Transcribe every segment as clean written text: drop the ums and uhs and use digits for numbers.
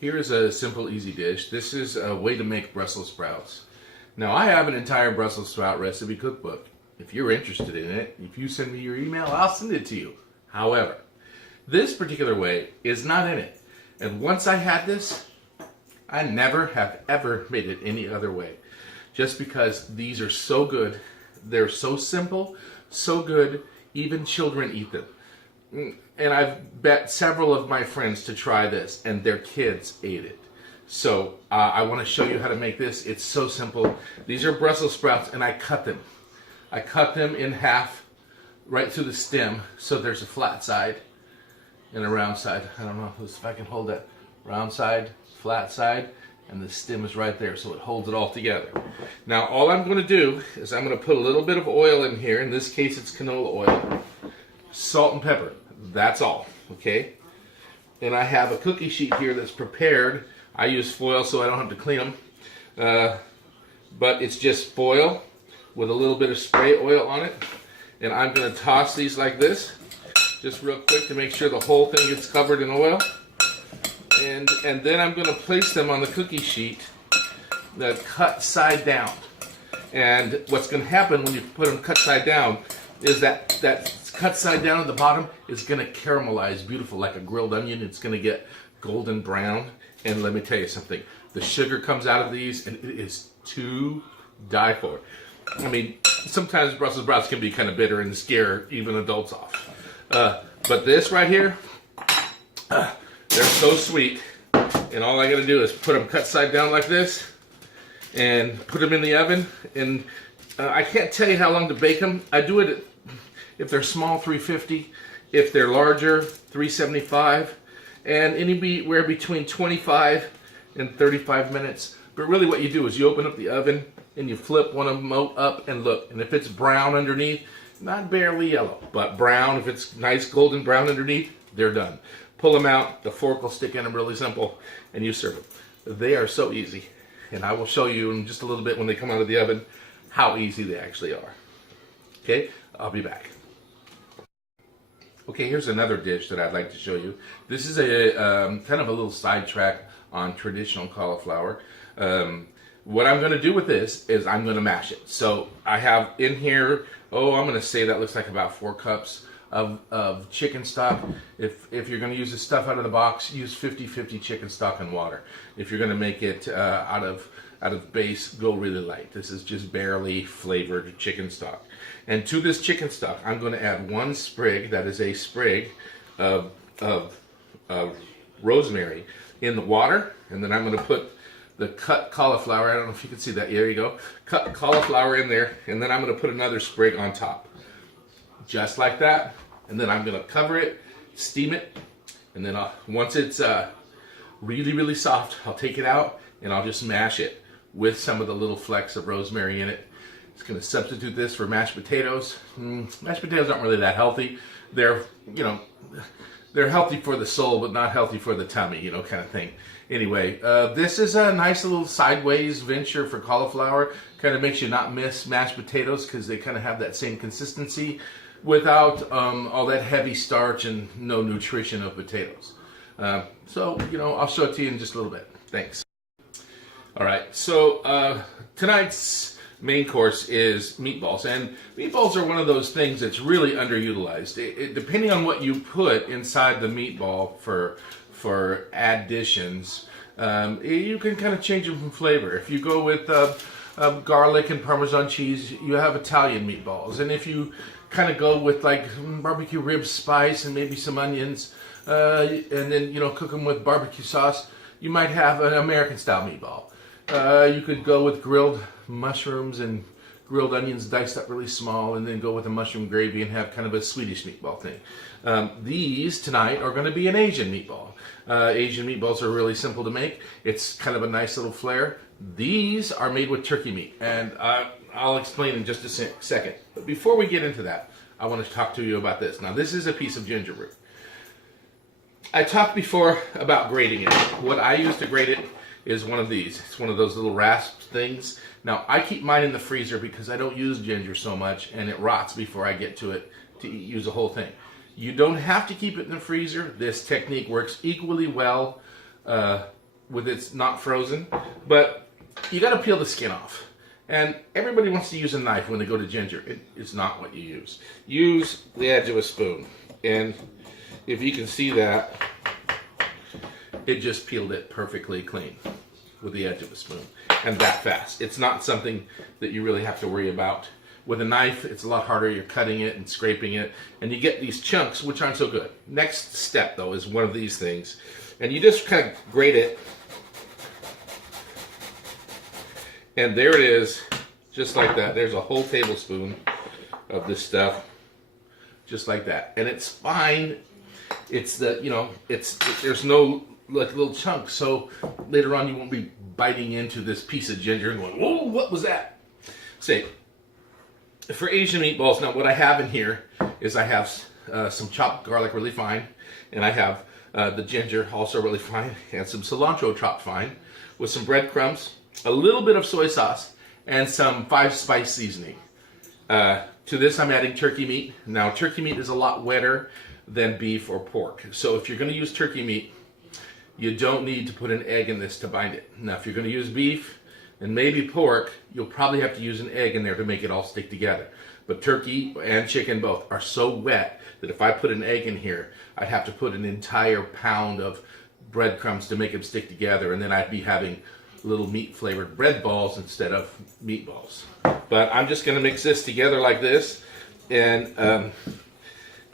Here's a simple, easy dish. This is a way to make Brussels sprouts. Now, I have an entire Brussels sprout recipe cookbook. If you're interested in it, if you send me your email, I'll send it to you. However, this particular way is not in it. And once I had this, I never have ever made it any other way. Just because these are so good. They're so simple, so good, even children eat them. And I've bet several of my friends to try this, and their kids ate it. So I want to show you how to make this. It's so simple. These are Brussels sprouts, and I cut them. I cut them in half right through the stem, so there's a flat side and a round side. I don't know if I can hold that. Round side, flat side, and the stem is right there, so it holds it all together. Now, all I'm going to do is I'm going to put a little bit of oil in here. In this case, it's canola oil. Salt and pepper. That's all, okay? And I have a cookie sheet here that's prepared. I use foil so I don't have to clean them. But it's just foil with a little bit of spray oil on it. And I'm going to toss these like this, just real quick to make sure the whole thing gets covered in oil. And then I'm going to place them on the cookie sheet cut side down. And what's going to happen when you put them cut side down is that cut side down at the bottom is going to caramelize beautiful like a grilled onion. It's going to get golden brown. And let me tell you something. The sugar comes out of these and it is to die for. I mean, sometimes Brussels sprouts can be kind of bitter and scare even adults off. But this right here, they're so sweet. And all I got to do is put them cut side down like this and put them in the oven. And I can't tell you how long to bake them. I do it if they're small, 350. If they're larger, 375. And anywhere between 25 and 35 minutes. But really what you do is you open up the oven and you flip one of them up and look. And if it's brown underneath, not barely yellow, but brown, if it's nice golden brown underneath, they're done. Pull them out, the fork will stick in them really simple, and you serve them. They are so easy. And I will show you in just a little bit when they come out of the oven how easy they actually are. Okay, I'll be back. Okay, here's another dish that I'd like to show you. This is a kind of a little sidetrack on traditional cauliflower. What I'm going to do with this is I'm going to mash it. So I have in here, I'm going to say that looks like about 4 cups of chicken stock. If you're going to use the stuff out of the box, use 50-50 chicken stock and water. If you're going to make it out of base, go really light. This is just barely flavored chicken stock. And to this chicken stock, I'm going to add 1 sprig, that is a sprig of rosemary in the water. And then I'm going to put the cut cauliflower, I don't know if you can see that, there you go. Cut cauliflower in there, and then I'm going to put another sprig on top. Just like that. And then I'm going to cover it, steam it, and then once it's really, really soft, I'll take it out and I'll just mash it with some of the little flecks of rosemary in it. It's going to substitute this for mashed potatoes. Mashed potatoes aren't really that healthy. They're healthy for the soul, but not healthy for the tummy, kind of thing. Anyway, this is a nice little sideways venture for cauliflower. Kind of makes you not miss mashed potatoes because they kind of have that same consistency without all that heavy starch and no nutrition of potatoes. So, I'll show it to you in just a little bit. Thanks. All right, so tonight's main course is meatballs. And meatballs are one of those things that's really underutilized. Depending on what you put inside the meatball for additions, you can kind of change them from flavor. If you go with garlic and Parmesan cheese, you have Italian meatballs. And if you kind of go with like barbecue rib spice and maybe some onions, and then cook them with barbecue sauce, you might have an American style meatball. You could go with grilled mushrooms and grilled onions diced up really small, and then go with a mushroom gravy and have kind of a Swedish meatball thing. These tonight are going to be an Asian meatball. Asian meatballs are really simple to make. It's kind of a nice little flair. These are made with turkey meat, and I'll explain in just a second. But before we get into that, I want to talk to you about this. Now, this is a piece of ginger root. I talked before about grating it. What I use to grate it is one of these. It's one of those little rasp things. Now, I keep mine in the freezer because I don't use ginger so much, and it rots before I get to it to use the whole thing. You don't have to keep it in the freezer. This technique works equally well with it's not frozen, but you got to peel the skin off. And everybody wants to use a knife when they go to ginger. It is not what you use. Use the edge of a spoon. And if you can see that, it just peeled it perfectly clean with the edge of a spoon. And that fast. It's not something that you really have to worry about. With a knife, it's a lot harder. You're cutting it and scraping it. And you get these chunks, which aren't so good. Next step, though, is one of these things. And you just kind of grate it. And there it is, just like that. There's a whole tablespoon of this stuff, just like that. And it's fine. It's the, you know, there's no like little chunks. So later on you won't be biting into this piece of ginger and going, whoa, what was that? Say, for Asian meatballs, now what I have in here is I have some chopped garlic really fine. And I have the ginger also really fine. And some cilantro chopped fine with some breadcrumbs, a little bit of soy sauce, and some 5-spice seasoning. To this I'm adding turkey meat. Now turkey meat is a lot wetter than beef or pork. So if you're going to use turkey meat, you don't need to put an egg in this to bind it. Now if you're going to use beef and maybe pork, you'll probably have to use an egg in there to make it all stick together. But turkey and chicken both are so wet that if I put an egg in here, I'd have to put an entire pound of breadcrumbs to make them stick together, and then I'd be having little meat flavored bread balls instead of meatballs. But I'm just going to mix this together like this and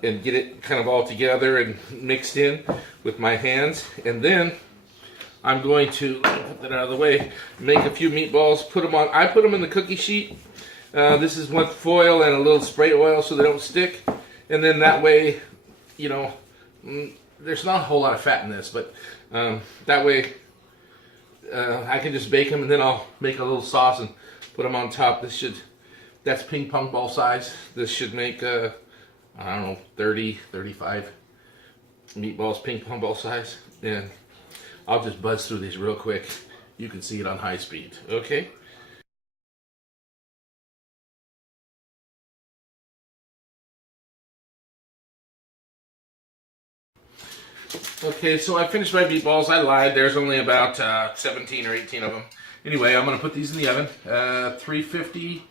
get it kind of all together and mixed in with my hands. And then I'm going to, let me put that out of the way, make a few meatballs, put them on. I put them in the cookie sheet. This is with foil and a little spray oil so they don't stick. And then that way, you know, there's not a whole lot of fat in this, but that way I can just bake them, and then I'll make a little sauce and put them on top. That's ping pong ball size. This should make, I don't know, 30, 35 meatballs, ping pong ball size. And I'll just buzz through these real quick. You can see it on high speed, okay? Okay, so I finished my meatballs. I lied. There's only about 17 or 18 of them. Anyway, I'm going to put these in the oven, 350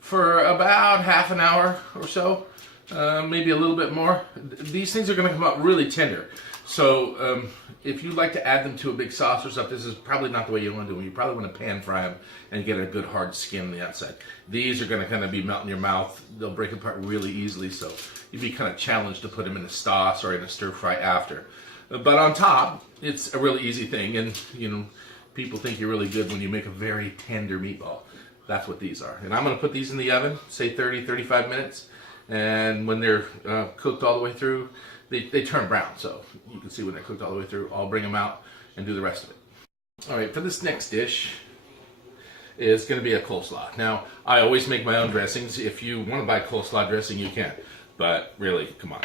for about half an hour or so, maybe a little bit more. These things are going to come out really tender. So if you'd like to add them to a big sauce or something, this is probably not the way you want to do them. You probably want to pan fry them and get a good hard skin on the outside. These are going to kind of be melt in your mouth. They'll break apart really easily, so you'd be kind of challenged to put them in a sauce or in a stir fry after. But on top, it's a really easy thing, and you know, people think you're really good when you make a very tender meatball. That's what these are. And I'm going to put these in the oven, say 30, 35 minutes, and when they're cooked all the way through, they turn brown, so you can see when they're cooked all the way through. I'll bring them out and do the rest of it. All right, for this next dish is going to be a coleslaw. Now, I always make my own dressings. If you want to buy coleslaw dressing, you can, but really, come on.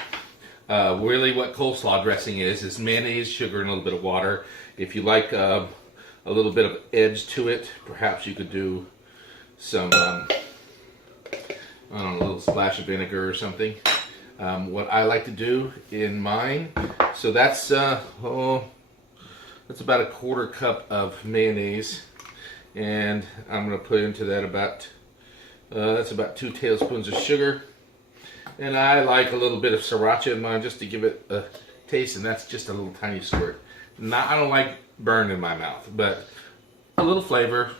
Really what coleslaw dressing is mayonnaise, sugar, and a little bit of water. If you like a little bit of edge to it, perhaps you could do some, I don't know, a little splash of vinegar or something. What I like to do in mine, so that's about a quarter cup of mayonnaise, and I'm going to put into that that's about 2 tablespoons of sugar. And I like a little bit of sriracha in mine just to give it a taste, and that's just a little tiny squirt. I don't like burn in my mouth, but a little flavor,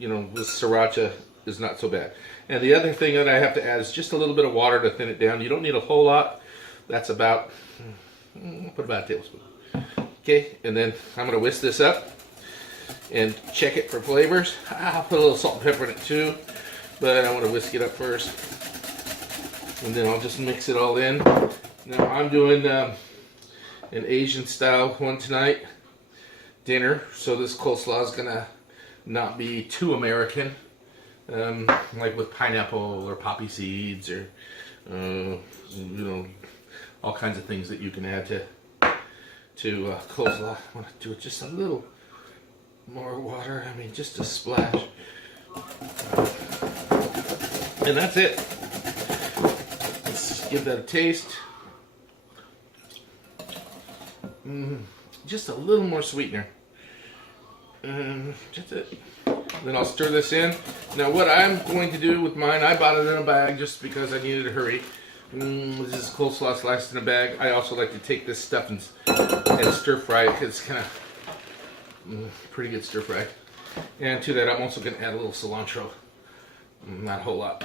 you know, with sriracha is not so bad. And the other thing that I have to add is just a little bit of water to thin it down. You don't need a whole lot. That's about, I'll put about a tablespoon. Okay, and then I'm going to whisk this up and check it for flavors. I'll put a little salt and pepper in it too, but I want to whisk it up first. And then I'll just mix it all in. Now I'm doing an Asian style one tonight, dinner, so this coleslaw is gonna not be too American, like with pineapple or poppy seeds or you know, all kinds of things that you can add to coleslaw. I want to do it just a little more water. I mean, just a splash, and that's it. Give that a taste. Just a little more sweetener. And that's it. Then I'll stir this in. Now what I'm going to do with mine, I bought it in a bag just because I needed to hurry. This is coleslaw sliced in a bag. I also like to take this stuff and stir fry it because it's kind of pretty good stir fry. And to that I'm also going to add a little cilantro. Not a whole lot.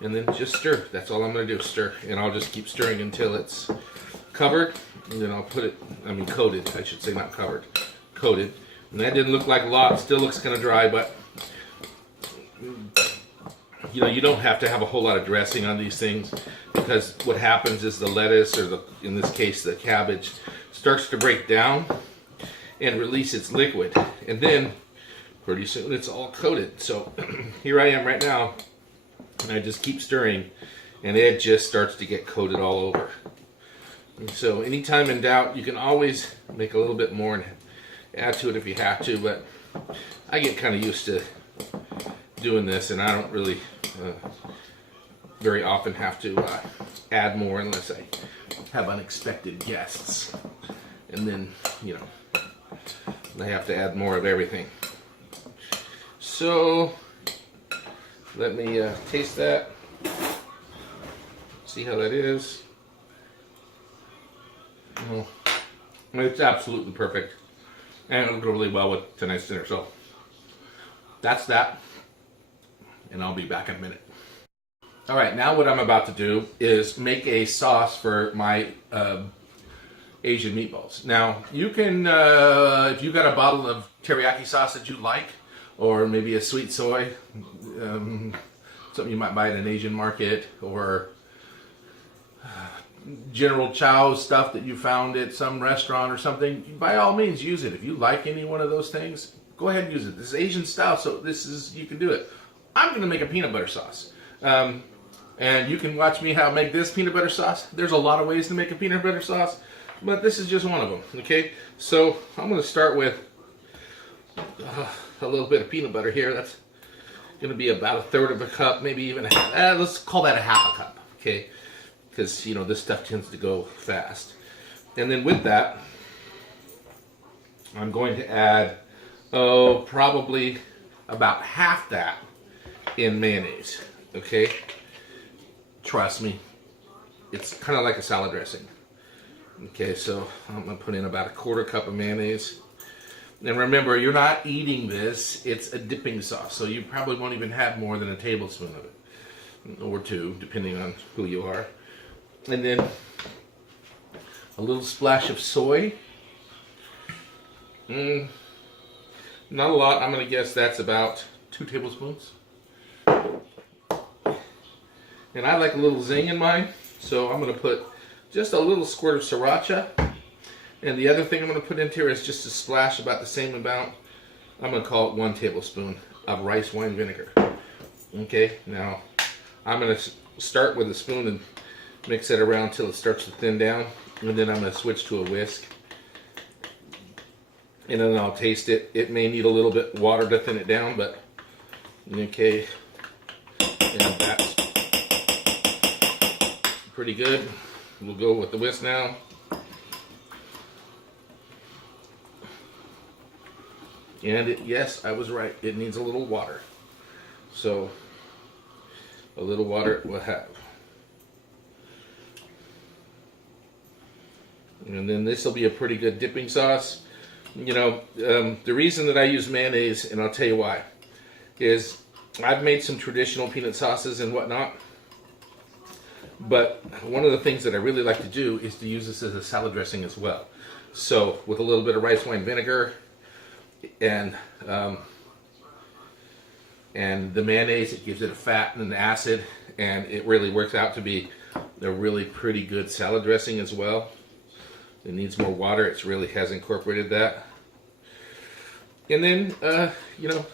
And then just stir. That's all I'm going to do, stir. And I'll just keep stirring until it's covered. And then I'll put it, coated, I should say, not covered. Coated. And that didn't look like a lot. Still looks kind of dry, but you don't have to have a whole lot of dressing on these things, because what happens is the lettuce, or in this case the cabbage, starts to break down and release its liquid. And then pretty soon it's all coated. So here I am right now, and I just keep stirring, and it just starts to get coated all over. And so anytime in doubt, you can always make a little bit more and add to it if you have to, but I get kind of used to doing this, and I don't really very often have to add more unless I have unexpected guests, and then I have to add more of everything. So let me taste that, see how that is. It's absolutely perfect, and it'll go really well with tonight's dinner. So that's that, and I'll be back in a minute. All right, now what I'm about to do is make a sauce for my Asian meatballs. Now you can, if you got a bottle of teriyaki sauce that you like, or maybe a sweet soy, something you might buy at an Asian market, or General Chow's stuff that you found at some restaurant or something, by all means use it. If you like any one of those things, go ahead and use it. This is Asian style, so you can do it. I'm going to make a peanut butter sauce. And you can watch me make this peanut butter sauce. There's a lot of ways to make a peanut butter sauce, but this is just one of them, okay? So I'm going to start with a little bit of peanut butter here. That's going to be about 1/3 of a cup, maybe even a half. Let's call that a half a cup, okay? Because, this stuff tends to go fast. And then with that, I'm going to add, probably about half that in mayonnaise, okay? Trust me, it's kind of like a salad dressing. Okay, so I'm going to put in about 1/4 cup of mayonnaise. And remember, you're not eating this, it's a dipping sauce, so you probably won't even have more than a tablespoon of it, or 2, depending on who you are. And then a little splash of soy. Not a lot. I'm going to guess that's about 2 tablespoons. And I like a little zing in mine, so I'm going to put just a little squirt of sriracha. And the other thing I'm going to put into here is just a splash, about the same amount. I'm going to call it 1 tablespoon of rice wine vinegar. Okay, now I'm going to start with a spoon and mix it around until it starts to thin down, and then I'm going to switch to a whisk, and then I'll taste it. It may need a little bit of water to thin it down, but okay, and that's pretty good. We'll go with the whisk now. And yes, I was right, it needs a little water, so a little water it will have. And then this will be a pretty good dipping sauce. The reason that I use mayonnaise, and I'll tell you why, is I've made some traditional peanut sauces and whatnot, but one of the things that I really like to do is to use this as a salad dressing as well. So with a little bit of rice wine vinegar and the mayonnaise, it gives it a fat and an acid, and it really works out to be a really pretty good salad dressing as well. It needs more water. It really has incorporated that. And then, you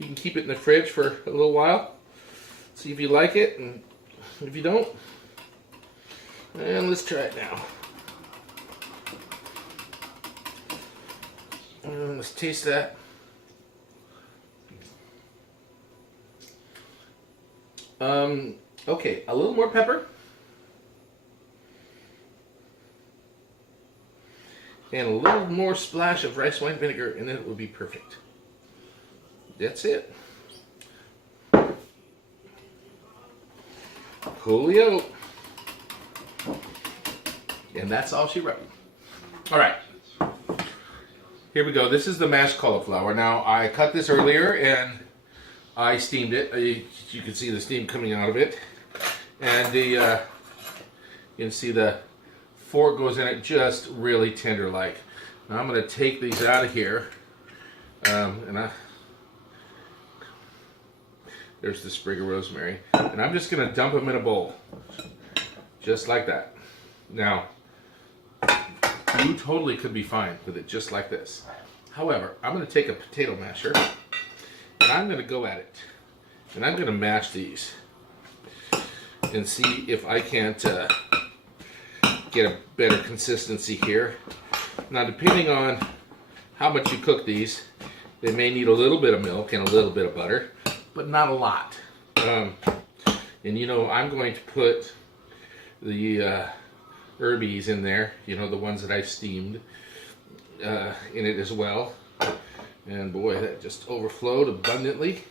can keep it in the fridge for a little while. See if you like it, and if you don't, and let's try it now. And let's taste that. Okay, a little more pepper. and a little more splash of rice wine vinegar, and it will be perfect. That's it. Coolio. And that's all she wrote. All right. Here we go. This is the mashed cauliflower. Now, I cut this earlier and I steamed it. You can see the steam coming out of it. And you can see the fork goes in it just really tender-like. Now, I'm going to take these out of here. There's the sprig of rosemary. And I'm just going to dump them in a bowl. Just like that. Now, you totally could be fine with it just like this. However, I'm going to take a potato masher and I'm going to go at it. And I'm going to mash these and see if I can't get a better consistency here. Now, depending on how much you cook these, they may need a little bit of milk and a little bit of butter, but not a lot. And you know, I'm going to put the herbies in there, you know, the ones that I steamed in it as well. And boy, that just overflowed abundantly.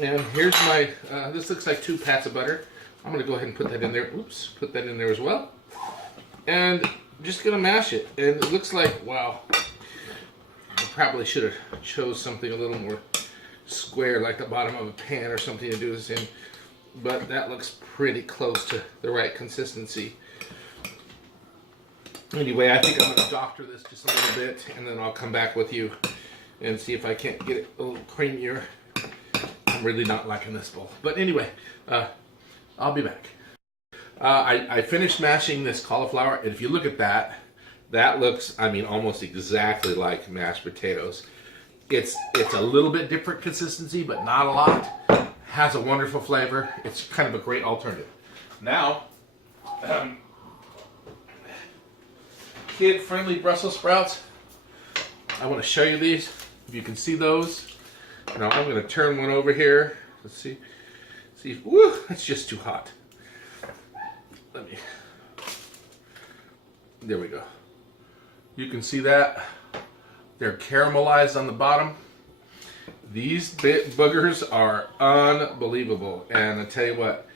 And here's my, this looks like 2 pats of butter. I'm going to go ahead and put that in there. Oops, put that in there as well. And I'm just going to mash it. And it looks like, wow, I probably should have chose something a little more square, like the bottom of a pan or something to do this in. But that looks pretty close to the right consistency. Anyway, I think I'm going to doctor this just a little bit, and then I'll come back with you and see if I can't get it a little creamier. I'm really not liking this bowl. But anyway, I'll be back. I finished mashing this cauliflower, and if you look at that, that looks, I mean, almost exactly like mashed potatoes. It's a little bit different consistency, but not a lot. Has a wonderful flavor. It's kind of a great alternative. Now, kid-friendly Brussels sprouts. I want to show you these. If you can see those. Now I'm going to turn one over here. Let's see. See, woo, it's just too hot. Let me. There we go. You can see that. They're caramelized on the bottom. These boogers are unbelievable, and I tell you what,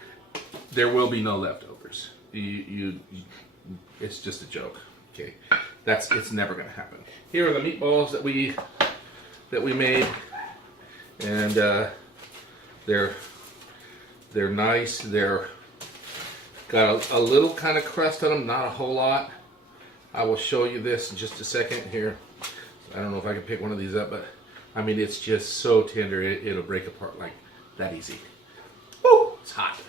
there will be no leftovers. It's just a joke. Okay, it's never going to happen. Here are the meatballs that we made, and they're nice. They're got a little kind of crust on them, not a whole lot. I will show you this in just a second here. I don't know if I can pick one of these up, but I mean, it's just so tender, it'll break apart like that easy. Woo, it's hot.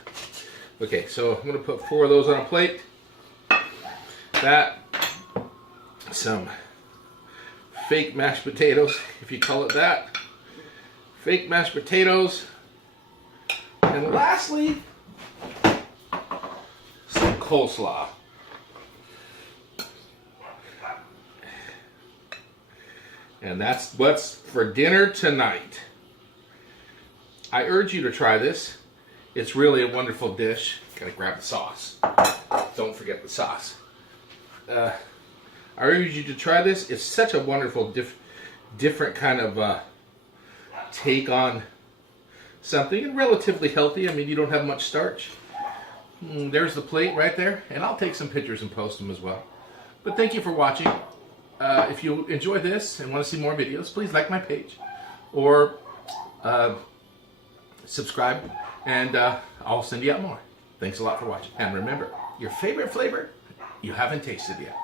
Okay, so I'm going to put 4 of those on a plate. That, some fake mashed potatoes, if you call it that. Fake mashed potatoes. And lastly, some coleslaw. And that's what's for dinner tonight. I urge you to try this. It's really a wonderful dish. Gotta grab the sauce. Don't forget the sauce. I urge you to try this. It's such a wonderful, different kind of take on something, and relatively healthy. I mean, you don't have much starch. There's the plate right there, and I'll take some pictures and post them as well. But thank you for watching. If you enjoy this and want to see more videos, please like my page or subscribe, and I'll send you out more. Thanks a lot for watching. And remember, your favorite flavor, you haven't tasted yet.